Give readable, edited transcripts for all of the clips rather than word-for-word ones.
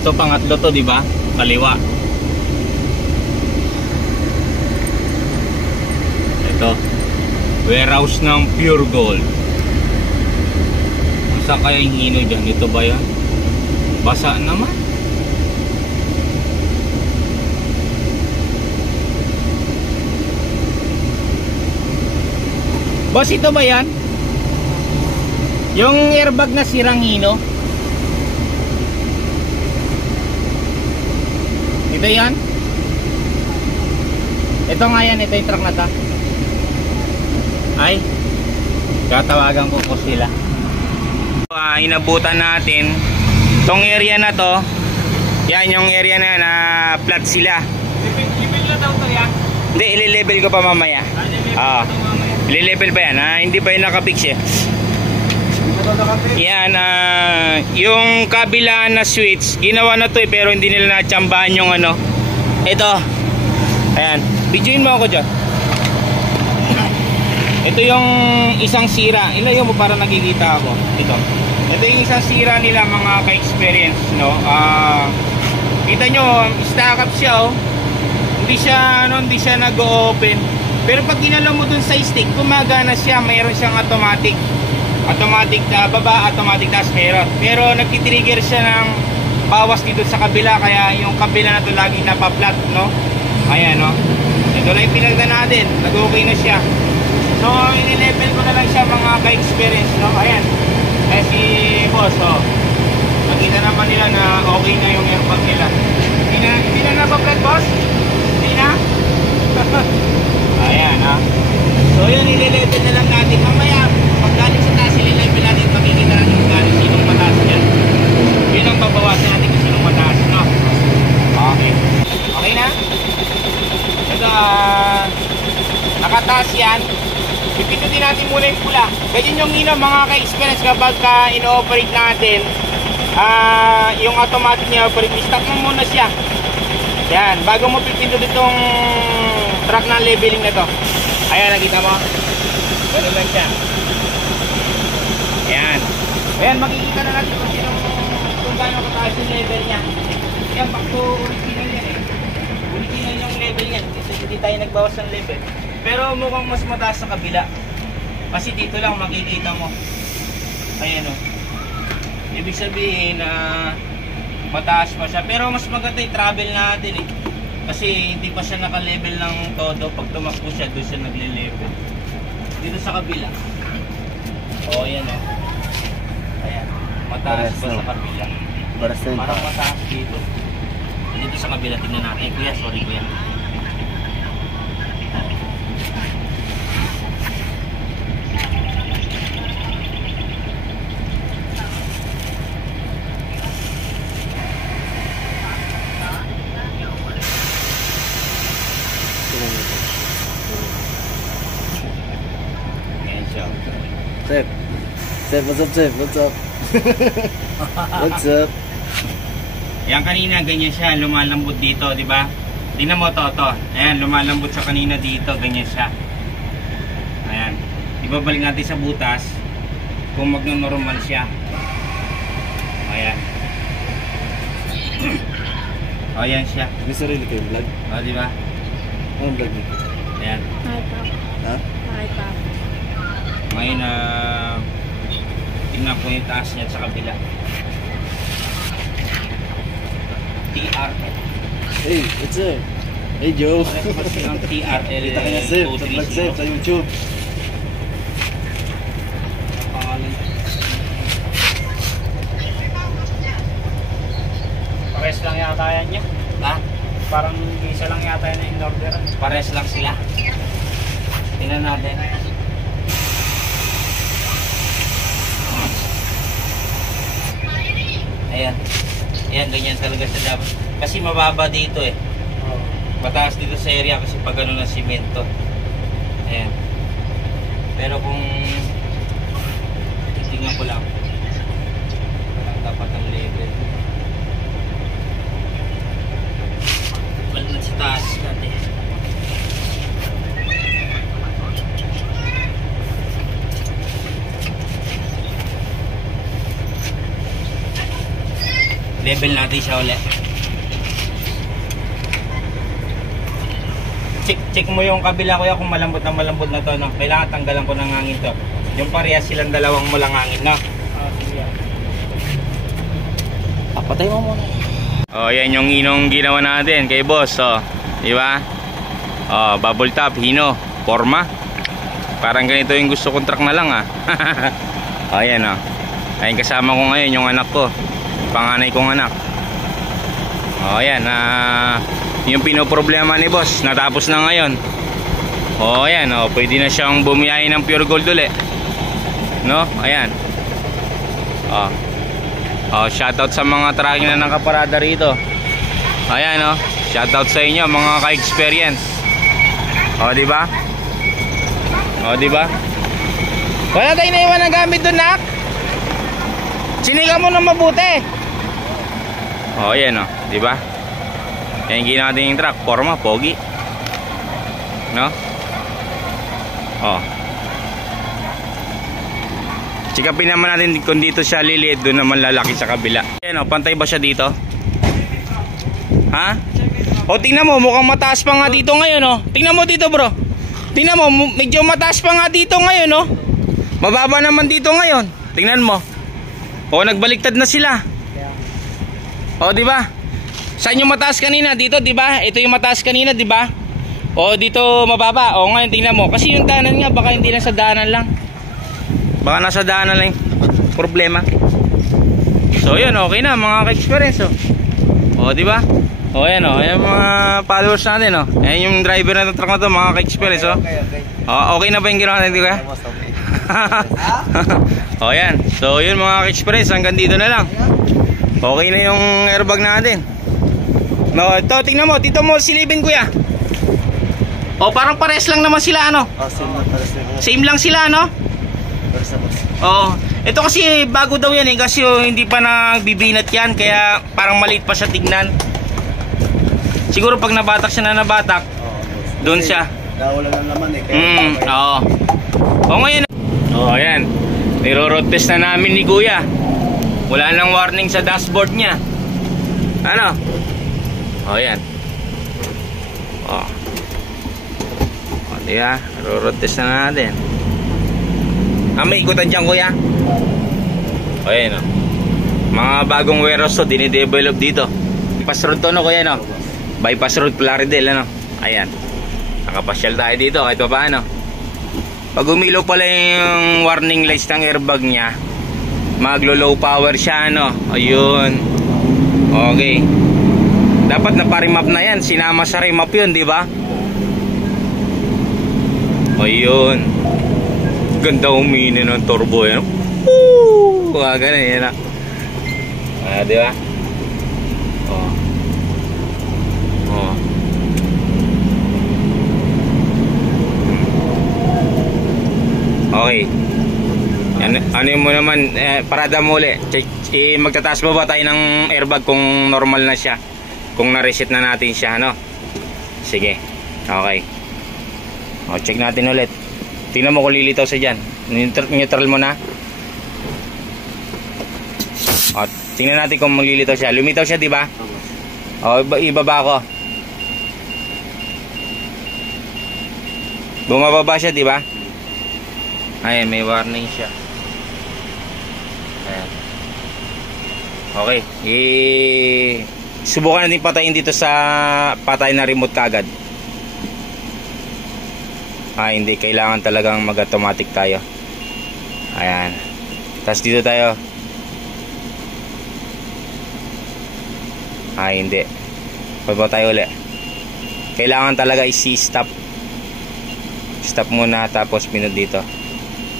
So pangatlo to, di ba? Kaliwa. Ito. Warehouse ng Pure Gold. Saan kaya yung hino dyan? Ito ba yan? Basa naman. Boss, ito ba yan? Yung airbag na sirang hino? Ito yan? Ito nga yan, ito yung truck na ta. Ay, katawagan ko po sila. Inabutan natin tong area na to. Yan yung area na flat sila. Level na daw to yan? Hindi, i-level ko pa mamaya. I-level pa yan. Hindi pa yung nakapix eh. Yan, yung kabila na switch ginawa na to eh, pero hindi nila natsambahan yung ano. Ito. Ayan, videoin mo ako dyan. Ito yung isang sira. Ilayo mo para nakikita ako. Ito yung isang sira nila mga ka-experience, no? Kita nyo, stack up siya, oh. Hindi siya nag-open. Pero pag ginalaw mo dun sa stick, gumagana siya. Mayroon siyang automatic baba, automatic taas meron. Pero nagtitrigger siya ng bawas dito sa kabila, kaya yung kabila na to lagi napaplat, no? Ayan, no? Ito lang yung pinagda natin. Nag-okay na siya. So, i-level ko na lang siya mga ka-experience, no? Ayan. Eh si boss, oh. Makita naman nila na okay na yung airbag nila. Hindi na napaplat, boss? Hindi na? Ayan, ha? So, yun, i-level na lang natin. Mamaya, pag galing sa taas, i-level natin, makikita natin kung galing sinong mataas yan. Yun ang babawasan natin kung sinong mataas, no? Okay. Okay na? Ito, nakataas yan. Pipindutin natin muna yung pula. Ganyan yung mga ka-experience kapag ino-operate natin, yung automatic niya operate, stop mo muna siya. Yan, bago mo pipindutin itong track na leveling na to. Ayan, nakita mo? Ganun lang siya. Ayan. Ayan, makikita na natin kung gano'ng kataas yung level niya. Yan, back to original yan eh. Original yung level yan. Kasi hindi tayo nagbawas ng level. Pero mukhang mas mataas sa kabila. Kasi dito lang makikita mo. Ayan o. Ibig sabihin na mataas pa siya. Pero mas maganda yung travel natin eh. Kasi hindi pa siya naka-level ng todo. Pag tumakbo siya, doon siya nagle-level. Dito sa kabila. O, ayan o. Ayan. Mataas pa sa kabila. Parang mataas dito. Dito sa kabila, tingnan natin. Eh, kuya, sorry kuya. Sep, what's up, Sep? What's up? What's up? Yan kanina, ganyan siya, lumalambot dito, di ba? Tingnan mo to. Ayan, lumalambot siya kanina dito, ganyan siya. Ayan. Ibabalik natin sa butas kung magno-normal siya. Ayan. Ayan siya. May sarili kayong vlog? O, di ba? Anong vlog niyo? Ayan. Ha? Ngayon tingnan ko yung taas niya sa kabila. TRL. Hey, what's up? Hey, Joe. Kasi ang TRL Kita ka na, Sep. Sa vlog, Sep. Sa YouTube. Pares lang yata yan niya. Ha? Parang isa lang yata yan na in-order. Pares lang sila. Tingnan natin. Ayan. Ayan, ganyan talaga sa dapat. Kasi mababa dito eh. Mataas dito sa area kasi pag ano na simento. Ayan. Pero kung titingnan ko lang, parang dapat ang level. Balik na sa taas natin. I-level natin siya ulit. Check mo yung kabila kuya kung malambot na to, no? Kailangan tanggalan ko ng hangin to. Yung parehas silang dalawang mulang hangin, no? Papatay mo muna. Oh, yan yung inong ginawa natin kay boss, oh. Di ba? Oh, bubble top, hino, forma. Parang ganito yung gusto kong truck na lang, ah. Oh, yan, oh. Ayun, kasama ko ngayon yung anak ko. Panganay kong anak. Oh, yan, yung pinoproblema ni boss natapos na ngayon. Oh, ayan, oh, pwede na siyang bumiyahe ng pure gold ulit, no? Ayan. Oh, shoutout sa mga tracking na nakaparada rito. Ayan, oh, shoutout sa inyo mga ka-experience. Oh, di ba? Oh, di ba? Wala tayong naiwan na gamit doon, nak. Siniga mo na mabuti. Oh, ayan, oh, di ba? Yan yung ginawa natin yung truck, forma, pogi, no? Oh, sikapin naman natin kung dito siya liliit, doon naman lalaki sa kabila. Yan, oh, pantay ba siya dito? Ha? O, tingnan mo, mukhang mataas pa nga dito ngayon, oh. Tingnan mo dito, bro. Tingnan mo, medyo mataas pa nga dito ngayon, oh. Mababa naman dito ngayon. Tingnan mo. O, nagbaliktad na sila. O, di ba? Saan yung mataas kanina? Dito, di ba? Ito yung mataas kanina, di ba? O, dito mababa. O, ngayon tingnan mo. Kasi yung daanan nga, baka hindi nasa daanan lang. Baka nasa daanan lang yung problema. So, yun, okay na, mga ka-experience, o. O, di ba? O, yan, o. Ayan mga followers natin, o. Ayan yung driver na truck na to, mga ka-experience, o. O, okay na ba yung ginawa natin, di ba? O, yan. So, yun, mga ka-experience, hanggang dito na lang. Okay na yung airbag natin. No, ito, tingnan mo, dito mo silipin, kuya. O, parang pares lang naman sila, ano? Same lang sila, ano? Oo. Ito kasi bago daw yan, eh, kasi hindi pa nagbibinat yan, kaya parang maliit pa siya tignan. Siguro pag nabatak siya na nabatak, doon siya. Wala lang naman, eh. Oo. O, ngayon. O, ayan. Niro-road test na namin ni kuya. Wala nang warning sa dashboard niya. Ano? O, yan. O, diba? Road test na natin. May ikutan dyan, kuya. O, yan, o. Mga bagong warehouse to, dinidevelop dito. Bypass road to, no, kuya, no? Bypass road Plaridel, ano? Ayan. Nakapasyal tayo dito, kahit pa paano. Pag umilaw pala yung warning lights ng airbag niya, maglo-low power siya, ano? Ayun. Okay. Dapat napa-remap na yan. Sinama sa remap yun, di ba? Ayun. Ganda uminin ng turbo, yan. Woo! Ganun, yan, di ba? Oh. Oh. Okay. Ano mo naman, parada mo ulit. Magtataas ba tayo ng airbag kung normal na siya? Kung na-reset na natin siya, ano? Sige. Okay. O, check natin ulit. Tingnan mo kung lilitaw sa dyan. Neutral mo na. O, tingnan natin kung maglilitaw siya. Lumitaw siya, di ba? O, ibaba ko. Bumababa siya, di ba? Ayan, may warning siya. Ayan. Okay. Subukan natin patayin dito sa patay na remote kagad. Hindi. Kailangan talagang mag-automatic tayo. Ayan. Tapos dito tayo. Hindi. Pagbawa tayo ulit. Kailangan talaga i-stop. Stop muna tapos pinod dito.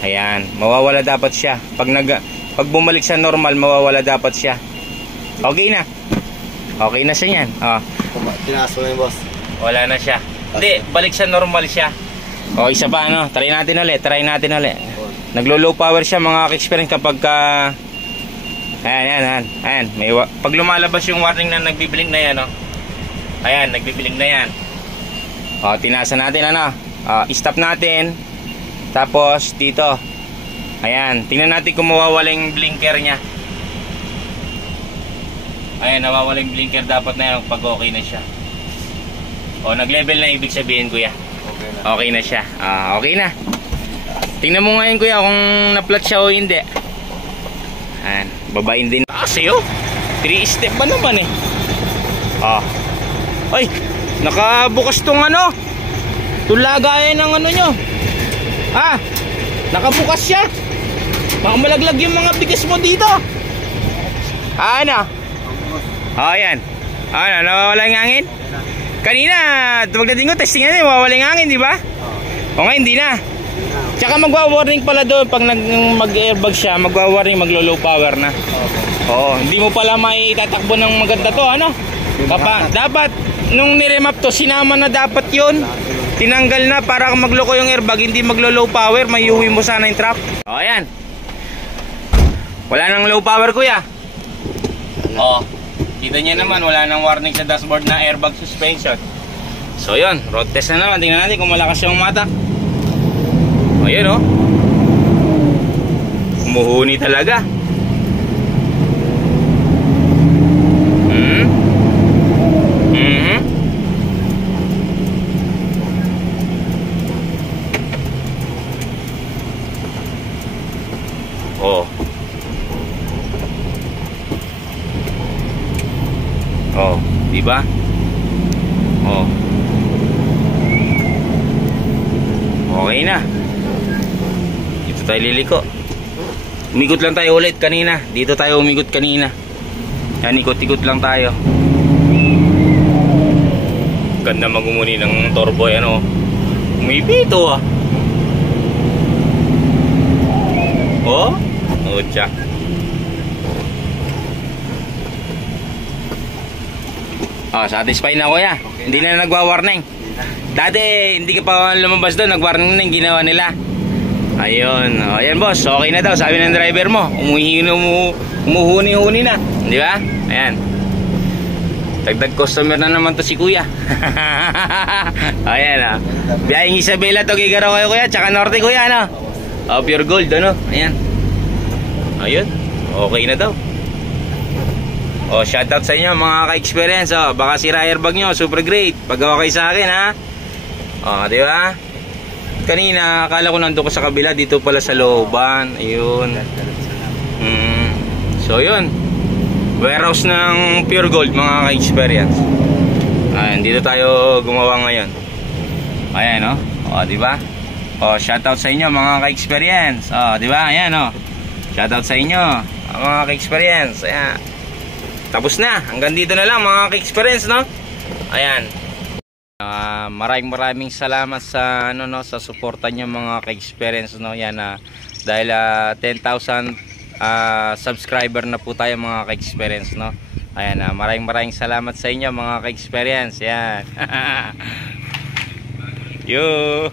Ayan. Mawawala dapat siya. Pag bumalik sa normal, mawawala dapat siya. Okay na. Okay na siya yan. Tinaas mo na yung boss. Wala na siya. Hindi, balik sa normal siya. O, isa pa, ano? Try natin ulit. Naglo-low power siya, mga ka-experience, kapag ayan. Pag lumalabas yung warning na nagbiblink na yan, ayan, nagbiblink na yan. O, tinasan natin, ano? Stop natin. Tapos, dito. Ayan, tingnan natin kung mawawala yung blinker niya. Ayan, nawawala yung blinker dapat na yun pag okay na siya. O, nag-level na ibig sabihin, kuya. Okay na. Okay na siya. Okay na. Tingnan mo ngayon, kuya, kung na-flat siya o hindi. Ayan, babain din. Sa'yo, 3 step ba naman eh? Ay, nakabukas tong ano. Tulagayan ng ano nyo. Nakabukas siya. Baka malaglag yung mga bigas mo dito. Ano? Ayan. Nawawala yung hangin? Kanina, pagdating ko, testing na yun, nawawala yung hangin, di ba? O nga, hindi na. Tsaka magwa-warning pala doon. Pag mag-airbag siya, magwa-warning, maglo-low power na. Oo, hindi mo pala maitatakbo ng maganda to, ano? Dapat, nung niremap to, sinama na dapat yun. Tinanggal na para magloko yung airbag, hindi maglo-low power, may uwi mo sana yung truck. O, ayan. Wala nang low power, kuya. Kita niya naman, wala nang warning sa dashboard na airbag suspension. So, yun. Road test na naman. Tingnan natin kung malakas yung mata. O, yun, o. Umuhuni talaga. Diba? Okay na. Dito tayo liliko. Umikot lang tayo ulit kanina. Dito tayo umikot kanina. Yan, ikot-ikot lang tayo. Ganda magumuni ng turbo. Ano? Umipito tsak. Satisfied na, kuya. Okay, hindi na nagwa-warning. Dati hindi ka pa lumabas doon, nag-warning na yung ginawa nila. Ayun. Ayan, boss. Okay na daw, sabi ng driver mo. Umuhuni-huni na. Di ba? Ayan. Dagdag customer na naman to si kuya. Ayan, Biyahing Isabela to, Gigaro kayo, kuya. Tsaka Norte, kuya, ano? Pure gold, ano? Ayan. Ayun. Okay na daw. Shoutout sa inyo mga ka-experience. Baka sira airbag nyo, super great. Paggawa kayo sa akin, ha. Di ba? Kanina akala ko nandoon ko sa kabila, dito pala sa looban. Ayun. So yun, warehouse ng Pure Gold mga ka-experience. Ayan, dito tayo gumawa ngayon. Ayan, di ba? Shoutout sa inyo mga ka-experience. Di ba? Ayan, shoutout sa inyo mga ka-experience. Ayan. Tapos na, hanggang dito na lang mga ka-experience, no? Ayan. Maraming salamat sa sa suporta niyo mga ka-experience, no? Yan, dahil 10,000 subscriber na po tayo mga ka-experience, no? Ayan, maraming salamat sa inyo mga ka-experience. Yan. Yo.